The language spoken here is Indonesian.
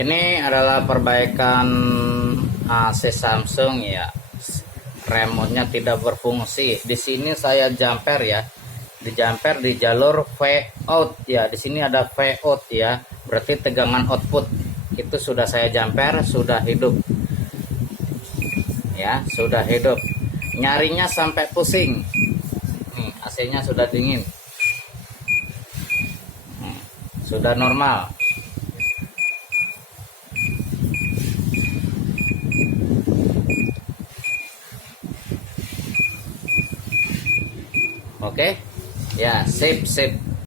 Ini adalah perbaikan AC Samsung ya. Remote-nya tidak berfungsi. Di sini saya jumper ya. Di jumper di jalur V out ya. Di sini ada V out ya. Berarti tegangan output itu sudah saya jumper, sudah hidup. Ya, sudah hidup. Nyarinya sampai pusing. Nih, AC-nya sudah dingin. Sudah normal. Oke, ya, sip.